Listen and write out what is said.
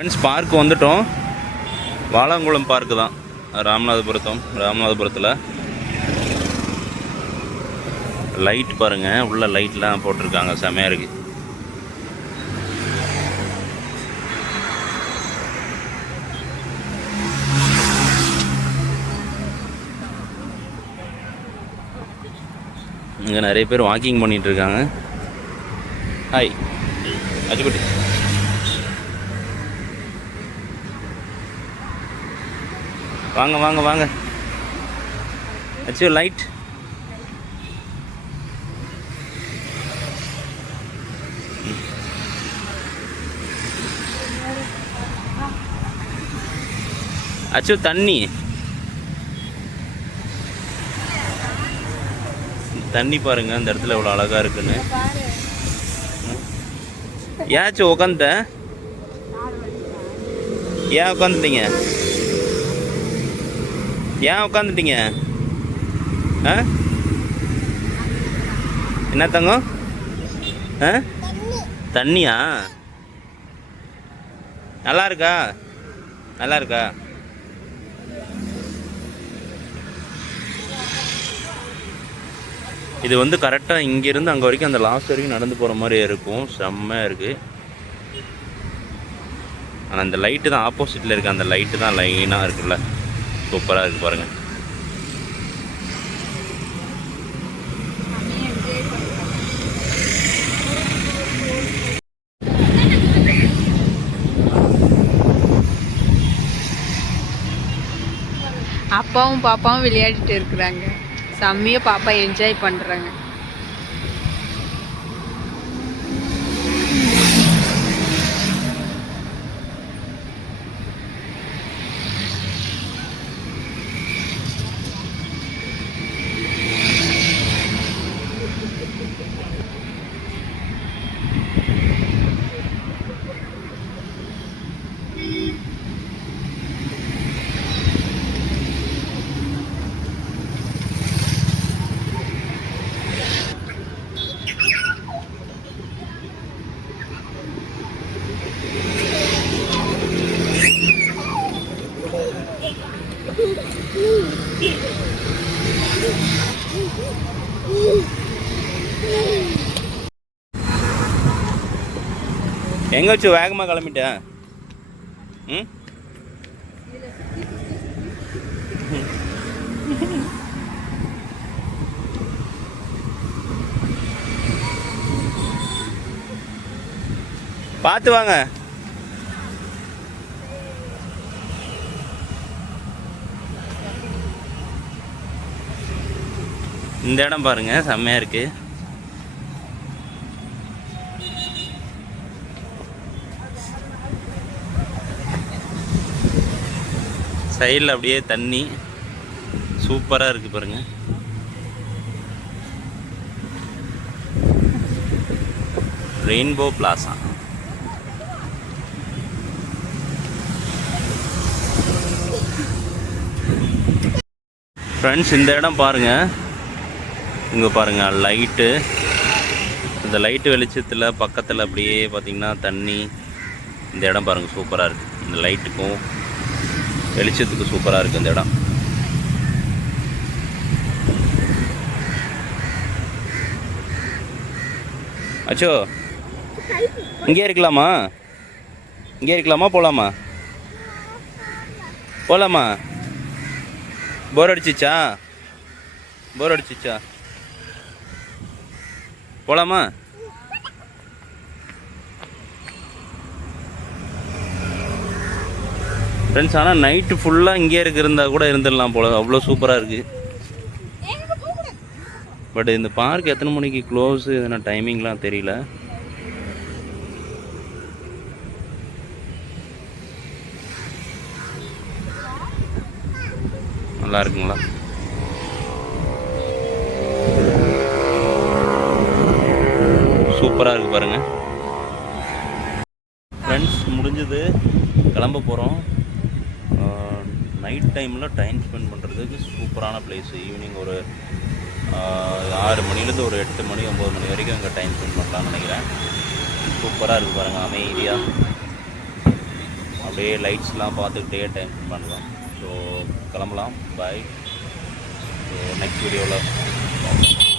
Friends park வந்துட்டோம். Valankulam park தான், ராமநாதபுரத்தில். லைட் பாருங்கள், உள்ள லைட்லாம் போட்டிருக்காங்க, செமையாக இருக்குது. இங்கே நிறைய பேர் வாக்கிங் பண்ணிகிட்ருக்காங்க. ஹாய் அஜுக்குட்டி. வாங்க வாங்க வாங்க. அச்சு லைட். அச்சு தண்ணி பாருங்க, அந்த இடத்துல இவ்வளோ அழகாக இருக்குன்னு. ஏச்சு உக்காந்துட்ட? ஏன் உட்காந்துட்டீங்க? என்ன தங்கம்? தண்ணியா? நல்லா இருக்கா? இது வந்து கரெக்டாக இங்கேருந்து அங்கே வரைக்கும், அந்த லாஸ்ட் வரைக்கும் நடந்து போகிற மாதிரி இருக்கும். செம்மையாக இருக்குது. ஆனால் அந்த லைட்டு தான் ஆப்போசிட்டில் இருக்குது. அந்த லைட்டு தான் லைனாக இருக்குல்ல, சூப்பராக இருக்குது பாருங்கள். அப்பாவும் பாப்பாவும் விளையாடிட்டு இருக்கிறாங்க. செம்மையாக பாப்பா என்ஜாய் பண்ணுறாங்க. எங்கே வச்சு வேகமாக கிளம்பிட்டேன்? பார்த்து வாங்க. இந்த இடம் பாருங்க, செம்மையா இருக்கு. சைடில் அப்படியே தண்ணி சூப்பராக இருக்குது பாருங்கள். Rainbow plaza. ஃப்ரெண்ட்ஸ், இந்த இடம் பாருங்கள். இங்கே பாருங்கள் லைட்டு. இந்த லைட்டு வெளிச்சத்தில் பக்கத்தில் அப்படியே பார்த்திங்கன்னா தண்ணி. இந்த இடம் பாருங்கள், சூப்பராக இருக்குது. இந்த லைட்டுக்கும் வெளிச்சத்துக்கு சூப்பராக இருக்குது இந்த இடம். அச்சோ, இங்கே இருக்கலாமா? போகலாமா? போர் அடிச்சிச்சா? போகலாமா? ஃப்ரெண்ட்ஸ், ஆனால் நைட்டு ஃபுல்லாக இங்கே இருந்தால் கூட இருந்துடலாம் போல, அவ்வளோ சூப்பராக இருக்குது. பட் இந்த பார்க் எத்தனை மணிக்கு க்ளோஸு, எதனா டைமிங்லாம் தெரியல. நல்லா இருக்குங்களா? சூப்பராக இருக்குது பாருங்கள். ஃப்ரெண்ட்ஸ், முடிஞ்சது, கிளம்ப போகிறோம். நைட் டைமில் டைம் ஸ்பெண்ட் பண்ணுறதுக்கு சூப்பரான பிளேஸு. ஈவினிங் ஒரு 6 மணிலேருந்து ஒரு 8 மணி 9 மணி வரைக்கும் அங்கே டைம் ஸ்பெண்ட் பண்ணலாம்னு நினைக்கிறேன். சூப்பராக இருக்குது பாருங்கள், அமைதியாக. அப்படியே லைட்ஸ்லாம் பார்த்துக்கிட்டே டைம் ஸ்பெண்ட் பண்ணலாம். ஸோ கிளம்பலாம். பாய். ஸோ நெக்ஸ்ட் வீடியோவில்